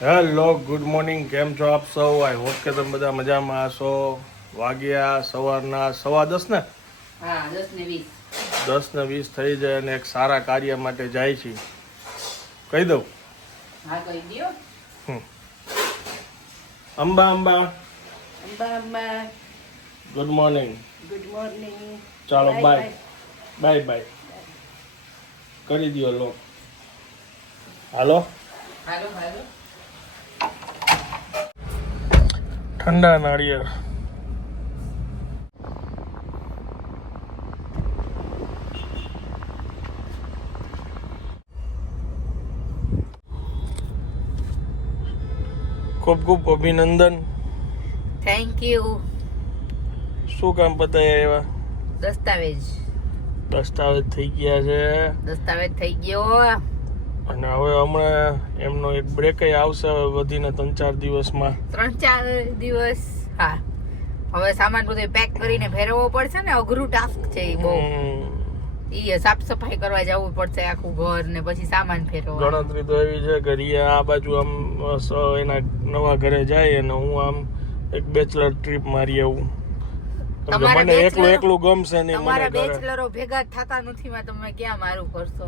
Hello good morning, કેમ છો આપ સૌ? આઈ હોપ કે તમે બધા મજામાં હશો. વાગ્યા સવારના 10:15 ને? હા, 10:20. 10:20 થઈ જાય અને એક સારા કાર્ય માટે જાય છે. કહી દઉં? હા, કહી દ્યો. Amba Amba Amba good morning. Good morning. ચાલો બાય બાય બાય કરી દો લો. હાલો હાલો હાલો. ઠંડા નાળિયેર. ખૂબ ખૂબ અભિનંદન. Thank you. શું કામ પતાય એવા? દસ્તાવેજ થઈ ગયા છે દસ્તાવેજ થઈ ગયો. અને હવે હમણાં એમનો એક બ્રેક આવશે હવે વધીને 3-4 દિવસમાં. 3-4 દિવસ. હા, હવે સામાન બધું પેક કરીને ફેરવવો પડશે ને. અઘરું ટાસ્ક છે એ બહુ. ઈ સાફ સફાઈ કરવા જવું પડશે આખું ઘર ને પછી સામાન ફેરવવા. ગણતરી તો એવી છે કે રિયા આ બાજુ આમ એના નવા ઘરે જાય અને હું આમ એક બેચલર ટ્રીપ મારી આવું. મને એકલું ગમશે નહીં. તમારા બેચલરો ભેગા થતા નથી માં તમે ક્યાં મારું કરશો?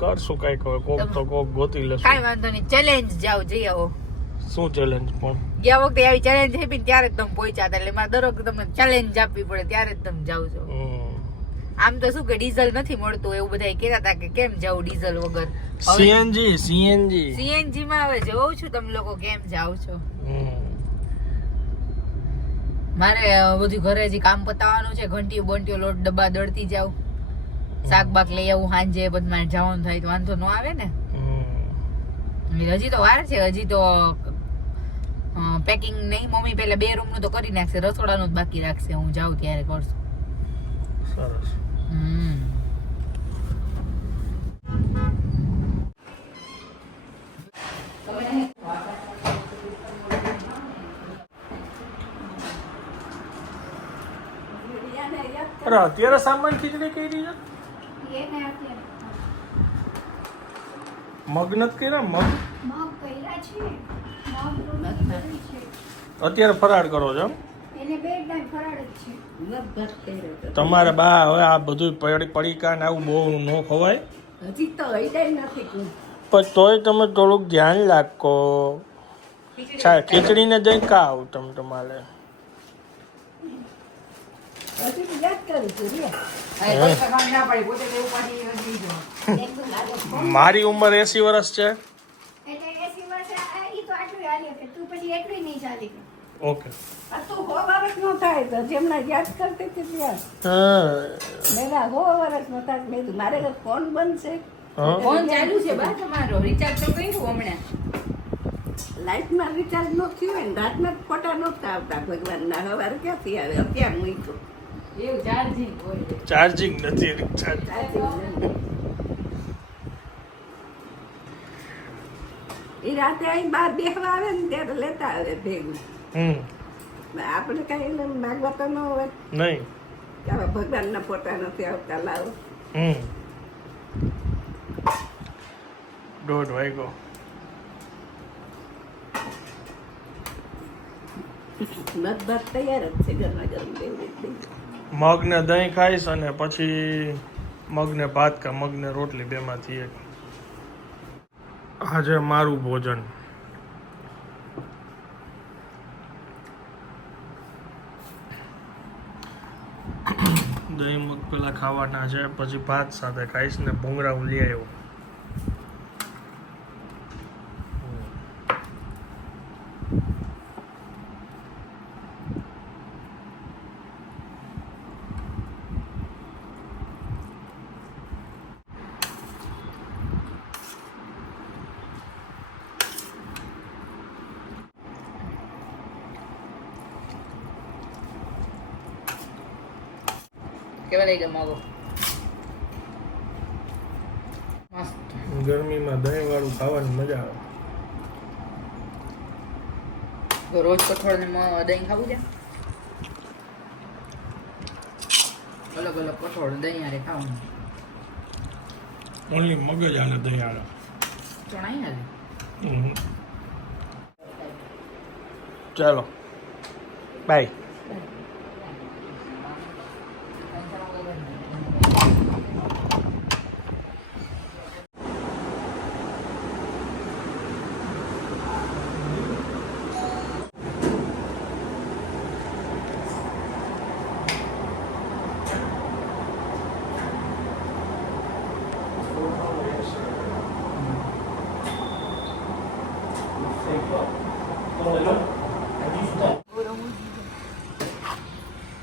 કરશું કઈક હવે કોક ગોતી લેશું. કાઈ વાંધો નહીં, ચેલેન્જ જાવ જઈ આવો. શું ચેલેન્જ? પણ ગયા વખતે આવી ચેલેન્જ આપી ત્યારે જ તમે પહોંચ્યા હતા, એટલે મારે દર વખતે તમને ચેલેન્જ આપવી પડે ત્યારે જ તમે જાવ છો. આમ તો શું કે ડીઝલ નથી મળતું એવું બધા કહેતા હતા કે કેમ જાવ ડીઝલ વગર. સીએનજી માં હવે જોઉં છું તમે લોકો કેમ જાવ છો. મારે બધું ઘરે હજી કામ પતાવવાનું છે. ઘંટીઓ બંટીઓ લોટ ડબ્બા દળતી જાવ, શાક બાક લઈ આવું સાંજે. બધું જવાનું થાય તો વાંધો ન આવે ને. હજી તો વાર છે. હજી તો પેકિંગ નહીં, મમ્મી પેલા 2 રૂમ નું તો કરી નાખશે, રસોડાનું જ બાકી રાખશે. હું જાઉં ત્યારે કરશું. સરસ. અરે અત્યારે સામાન ખીચડી કરી છે. મગ નથી કર્યા? મગ અત્યારે ફરાળ કરો છો એમ? તમારે બા હવે આ બધું પડીકા ને આવું બહુ ન ખવાય. હજી તો હૈડાઈ નથી. પણ તોય તમે થોડુંક ધ્યાન રાખો. ખીચડીને જઈ કા આવું તમે તમારે. મારી ઉંમર 80 વર્ષ છે. ઓકે. મારે ફોન બંધ છે. ફોન ચાલુ છે બા તમારો. રિચાર્જ તો કર્યું હમણાં. લાઈટમાં રિચાર્જ ન થયું હોય ને રાતના ફોટા નહોતા આવતા ભગવાનના. સવારે ક્યાંથી આવે? અત્યારે મૂક્યું. એવું ચાર્જિંગ હોય? ચાર્જિંગ નથી. રિચાર્જ એ રાતે અહીં બહાર બેસવા આવે ને ત્યારે લેતા આવે ભેગું. આપણે કઈ માગવા તો ન હોય નહીં. ભગવાનના ફોટા નથી આવતા, લાવો. 1:30 વાગ્યો. મત તૈયાર જ છે, ગરમા ગરમ લેવું. મગ ને દહીં ખાઈશ અને પછી મગ ને ભાત કા મગ ને રોટલી, બેમાંથી એક. આજે મારું ભોજન. દહીં મગ પેલા ખાવાના છે, પછી ભાત સાથે ખાઈશ ને ભૂંગળા હું લઈ આવ્યો. કેવા લઈ ગયા માગો? મસ્ત. ગરમીમાં દહીં વાળું ખાવાની મજા આવે. તો રોજ કઠોળ ને દહીં ખાવું છે? અલગ અલગ કઠોળ દહીં હારે ખાવાનું. ઓનલી મગજ આલે દહીં આલે. ચણાઈ હાલે. ચાલો બાય.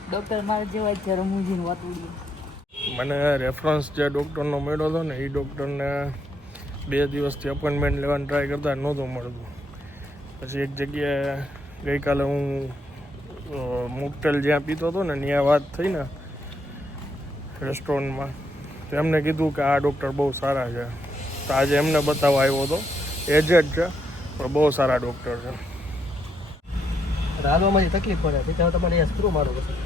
ડોક્ટર મારે જેવા જ રમૂજીને વાતુડી. મને રેફરન્સ જે ડૉક્ટરનો મળ્યો હતો ને એ ડૉક્ટરને 2 દિવસથી અપોઇન્ટમેન્ટ લેવાની ટ્રાય કરતા નહોતું મળતું. પછી એક જગ્યાએ ગઈકાલે હું મોકટેલ જ્યાં પીતો હતો ને ત્યાં વાત થઈ ને રેસ્ટોરન્ટમાં, તો એમને કીધું કે આ ડૉક્ટર બહુ સારા છે. તો આજે એમને બતાવવા આવ્યો હતો. એજેડ છે પણ બહુ સારા ડૉક્ટર છે. હાલવામાં જે તકલીફ પડે ત્યાં તમારે અહીંયા સ્ક્રૂ મારો પછી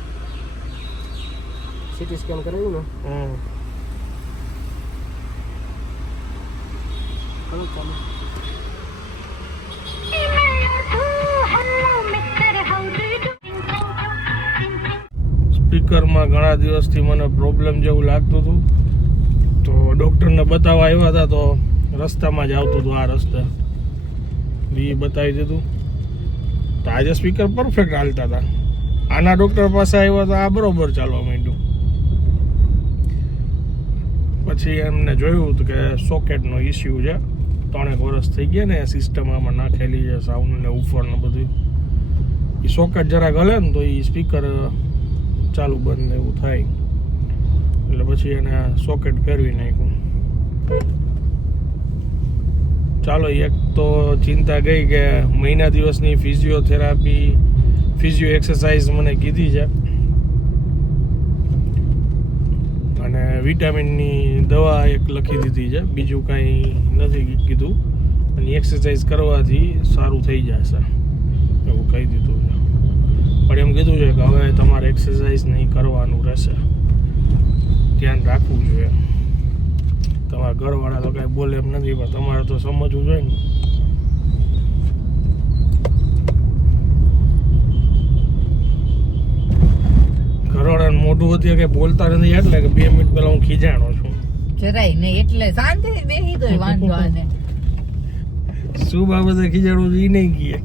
સીટી સ્કેન કરાવ્યું ને કરો ચાલો. સ્પીકરમાં ઘણા દિવસથી મને પ્રોબ્લેમ જેવું લાગતું હતું, તો ડૉક્ટરને બતાવવા આવ્યા હતા. તો રસ્તામાં જ આવતું હતું, આ રસ્તે બી બતાવી દીધું. તો આજે સ્પીકર પરફેક્ટ હાલતા હતા. આના ડૉક્ટર પાસે આવ્યા તો આ બરોબર ચાલવા માંડ્યું. પછી એમને જોયું કે સોકેટનો ઇસ્યુ છે. 3 વર્ષ થઈ ગયા ને સિસ્ટમ આમાં નાખેલી છે, સાઉન્ડ ને ઉફર ને બધું. એ સોકેટ જરાક હલે ને તો એ સ્પીકર ચાલુ બંધ ને એવું થાય. એટલે પછી એને સોકેટ ફેરવી નાખ્યું. ચાલો, એક તો ચિંતા ગઈ કે મહિના દિવસની ફિઝિયો એક્સરસાઇઝ મને કીધી છે અને વિટામિનની દવા એક લખી દીધી છે. બીજું કાંઈ નથી કીધું. અને એક્સરસાઇઝ કરવાથી સારું થઈ જશે એવું કહી દીધું છે. પણ એમ કીધું છે કે હવે તમારે એક્સરસાઇઝ નહીં કરવાનું રહેશે, ધ્યાન રાખવું જોઈએ. તમારા ઘરવાળા તો કાંઈ બોલે એમ નથી, પણ તમારે તો સમજવું જોઈએ ને. ઘરવાળાને મોઢું અત્યારે કંઈ બોલતા નથી એટલે કે 2 મિનિટ પહેલા હું ખીજાણો છું. જરાય નહીં, એટલે શાંતિથી બેસી તો વાંધો આને. શું બાબતે ખીજાણું છું એ નહીં કીએ.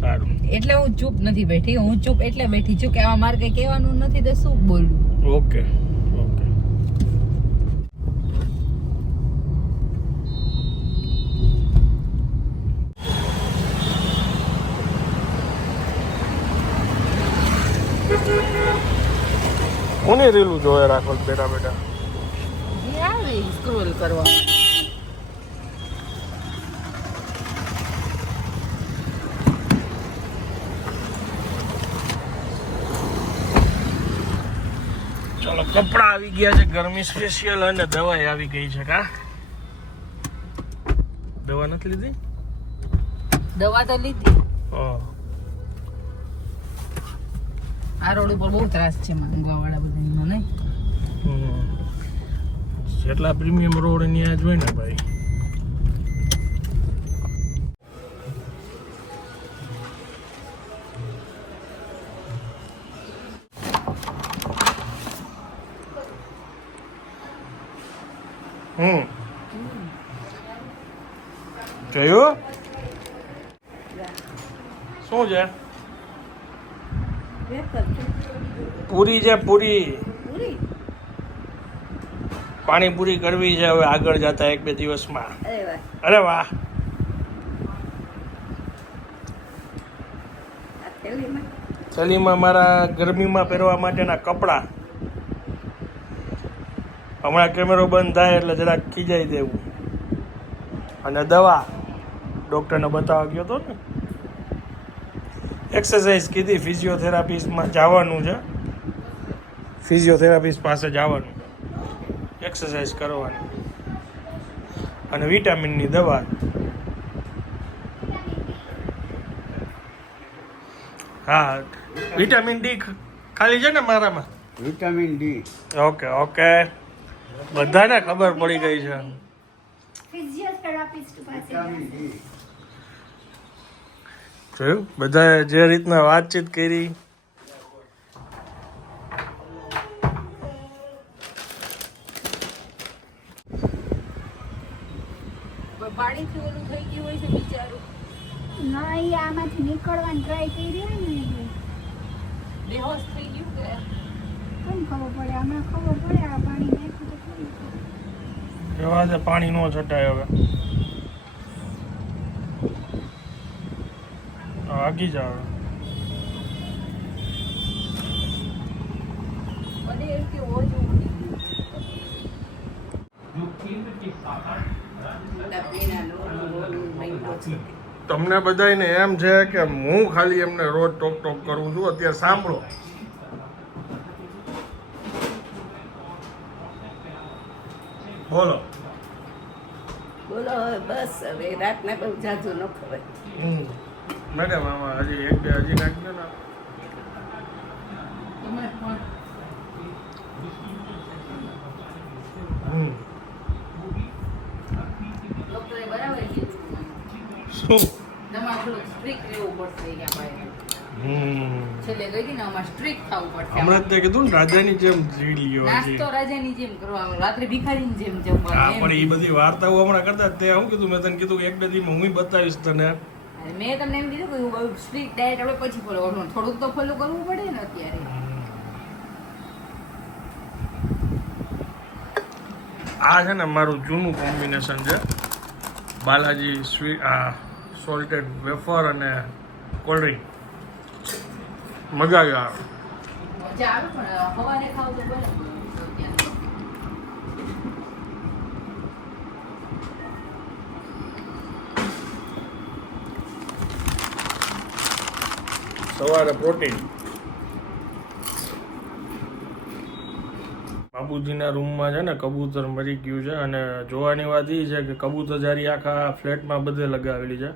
સારું, એટલે હું ચૂપ નથી બેઠી. હું ચૂપ એટલે બેઠી છું કે આમાં મારે કઈ કહેવાનું નથી તો શું બોલવું. Okay okay. કોને રેલું જોયે રાખો બેટા બેટા? આવે સ્ક્રોલ કરવા. ચલો, કપડા આવી ગયા છે ગરમી સ્પેશિયલ અને દવાઈ આવી ગઈ છે. કા દવા નથી લીધી? દવા તો લીધી. હા, આ રોડ ઉપર બહુ ત્રાસ છે માંગવા વાળા બધાનો નહીં. જેટલા પ્રીમિયમ રોડ ની આ જોઈ ને ભાઈ. જોયું શું છે? પૂરી છે, પૂરી. પાણીપુરી કરવી છે હવે આગળ જતા 1-2 દિવસમાં. અરે વાહ. થેલીમાં મારા ગરમીમાં પહેરવા માટેના કપડાં. હમણાં કેમેરો બંધ થાય એટલે જરાક ખીજાઈ દેવું. અને દવા ડૉક્ટરને બતાવવા ગયો હતો ને. એક્સરસાઇઝ કીધી, ફિઝિયોથેરાપિસ્ટમાં જવાનું છે. ફિઝિયોથેરાપિસ્ટ પાસે જવાનું, એક્સરસાઇઝ કરવાની અને વિટામિનની દવા. હા, વિટામિન ડી ખાલી છે ને મારામાં? Vitamin D. ઓકે ઓકે, બધાને ખબર પડી ગઈ છે. Vitamin D. જોયું બધાએ જે રીતના વાતચીત કરી. પાણીથી ઓલું થઈ ગયું હોય છે બિચારું. ના એ આમાંથી નીકળવાની ટ્રાય કરી હોય ને એટલે બેહોશ થઈ ગયું કે કેમ ખબર પડે હમણાં ખબર પડે આ પાણી નાખ્યું તો ખરી. જવા દે પાણી નો છટાય હવે આગી જાવ. મને એમ કે ઓછું ઉડી ગયું. તમને બધાને એમ છે કે હું ખાલી એમને રોજ ટોક ટોક કરું છું. અત્યારે સાંભળો. બોલો બોલો હવે બસ હવે રાતના બહુ જાજુ ન ખબર. મેડમ આમાં હજી એક બે હજી નાખજો ને. ડોક્ટરે બરાબર કીધું શું તમારે થોડુંક સ્ટ્રિક્ટ રહેવું પડશે કે ભાઈ હમ છેલ્લે ગઈ હતી ને અમારે સ્ટ્રિક્ટ થવું પડશે. હમણાં જ તે કીધું ને રાજાની જેમ જીવી લ્યો હજી. નાસ્તો રાજાની જેમ કરવાનો, રાત્રે ભિખારીની જેમ હા જમવાનું. પણ એ બધી વાર્તાઓ હમણાં કરતા તે શું કીધું મેં તને કીધું કે એક બે દી હું બતાવીશ તને. મેં તમને એમ કીધું કે હું બહુ સ્ટ્રિક્ટ ડાયટ આપણે પછી ફોલો કરવાનું, થોડુંક તો ફોલો કરવું પડે ને અત્યારે. આ છે ને મારું જૂનું કોમ્બિનેશન છે. બાલાજી સ્વીટ સોલ્ટેડ વેફર અને કોલ્ડ ડ્રિંક મજા આવે. મજા આવે પણ સવારે ખાવ તો બને. સવારે પ્રોટીન. બાપુજીના રૂમમાં છે ને કબૂતર મરી ગયું છે અને જોવાની વાત એ છે કે કબૂતર જારી આખા ફ્લેટમાં બધે લગાવેલી છે.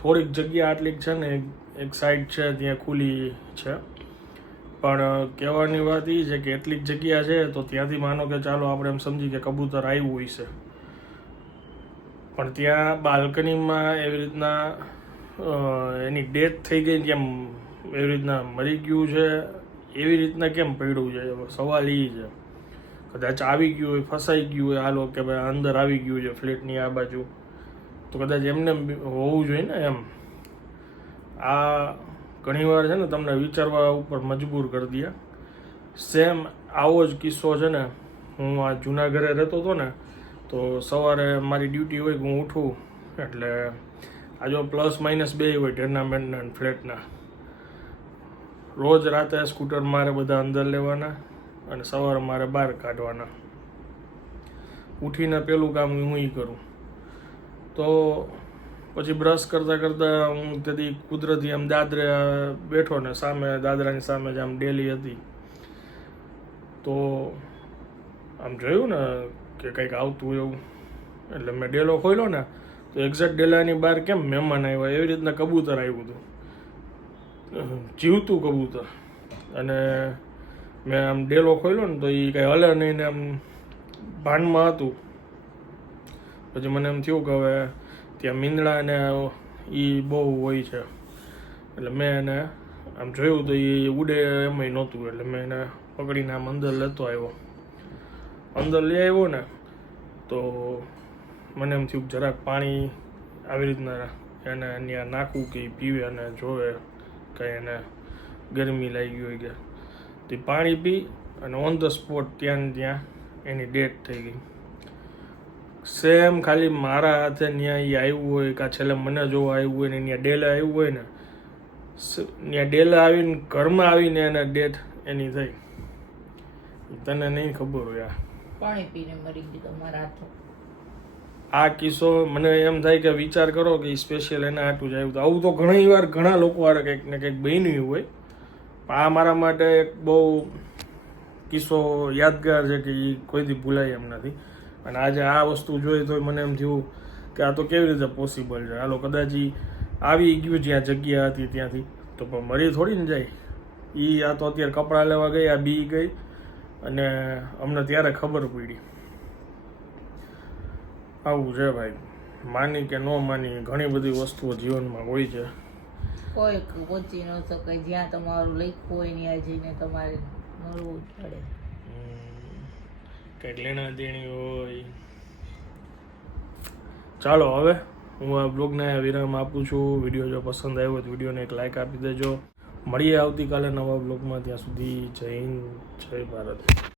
થોડીક જગ્યા આટલી છે ને એક સાઈડ છે ત્યાં ખુલ્લી છે, પણ કહેવાની વાત એ છે કે એટલી જ જગ્યા છે તો ત્યાંથી માનો કે ચાલો આપણે એમ સમજી કે કબૂતર આવ્યું હોય છે, પણ ત્યાં બાલ્કનીમાં એવી રીતના એની ડેથ થઈ ગઈ કેમ, એવી રીતના મરી ગયું છે એવી રીતના કેમ પડ્યું છે, સવાલ એ છે. કદાચ આવી ગયું હોય, ફસાઈ ગયું હોય, હાલો કે ભાઈ અંદર આવી ગયું છે ફ્લેટની આ બાજુ, તો કદાચ એમને હોવું જોઈએ ને એમ. આ ઘણીવાર છે ને તમને વિચારવા ઉપર મજબૂર કરી દે. સેમ આવો જ કિસ્સો છે ને, હું આ જૂના ઘરે રહેતો હતો ને, તો સવારે મારી ડ્યુટી હોય કે હું ઉઠું એટલે આ જો પ્લસ માઇનસ બે હોય ટેર્નામેન્ટના ફ્લેટના, રોજ રાતે સ્કૂટર મારે બધા અંદર લેવાના અને સવારે મારે બહાર કાઢવાના. ઉઠીને પેલું કામ હું ઈ કરું. તો પછી બ્રશ કરતાં કરતાં હું તેથી કુદરતી આમ દાદરે બેઠો ને સામે દાદરાની સામે જ આમ ડેલી હતી, તો આમ જોયું ને કે કંઈક આવતું એવું, એટલે મેં ડેલો ખોલ્યો ને તો એક્ઝેક્ટ ડેલાની બહાર કેમ મહેમાન આવ્યા એવી રીતના કબૂતર આવ્યું હતું, જીવતું કબૂતર. અને મેં આમ ડેલો ખોલ્યો ને તો એ કંઈ હલે નહીં ને આમ ભાનમાં હતું. પછી મને એમ થયું કે હવે ત્યાં મીંદડા ને એ બહુ હોય છે, એટલે મેં એને આમ જોયું તો એ ઉડે એમાંય નહોતું, એટલે મેં એને પકડીને આમ અંદર લેતો આવ્યો. અંદર લઈ આવ્યો ને તો મને એમ થયું જરાક પાણી આવી રીતના એને ત્યાં નાખવું કે પીવે અને જોવે કંઈ એને ગરમી લાગી હોય કે. તે પાણી પી અને ઓન ધ સ્પોટ ત્યાં ને ત્યાં એની ડેથ થઈ ગઈ. સેમ ખાલી મારા હાથે ત્યાં એ આવ્યું હોય કાં છેલ્લે મને જોવા આવ્યું હોય ને ત્યાં ડેલે આવ્યું હોય ને, ત્યાં ડેલે આવીને ઘરમાં આવીને એને ડેથ એની થઈ. તને નહીં ખબર હોય. પાણી પીને મરી ગયું તમારા હાથો. આ કિસ્સો મને એમ થાય કે વિચાર કરો કે સ્પેશિયલ એના હાટું જ આવ્યું. આવું તો ઘણી વાર ઘણા લોકો હારે કંઈક ને કંઈક બન્યું હોય, પણ આ મારા માટે એક બહુ કિસ્સો યાદગાર છે કે એ કોઈથી ભૂલાય એમ નથી. અને આજે આ વસ્તુ જોઈ તો મને એમ થયું કે આ તો કેવી રીતે પોસિબલ છે. હાલો કદાચ એ આવી ગયું જ્યાં જગ્યા હતી ત્યાંથી, તો પણ મરી થોડી ને જાય. એ આ તો અત્યારે કપડાં લેવા ગઈ, આ બી ગઈ અને અમને ત્યારે ખબર પડી. આવું છે ભાઈ, માની કે ન માની ઘણી બધી વસ્તુઓ જીવનમાં હોય છે. કોઈ પહોંચી ન શકે. જ્યાં તમારું લખ્યું હોય ત્યાં જઈને તમારે મળવું જ પડે. કંઈક લેણા દેણી હોય. ચાલો હવે હું આ બ્લોગને વિરામ આપું છું. વિડીયો જો પસંદ આવ્યો તો વિડીયોને એક લાઈક આપી દેજો. મળીએ આવતીકાલે નવા બ્લોગમાં. ત્યાં સુધી જય હિન્દ, જય ભારત.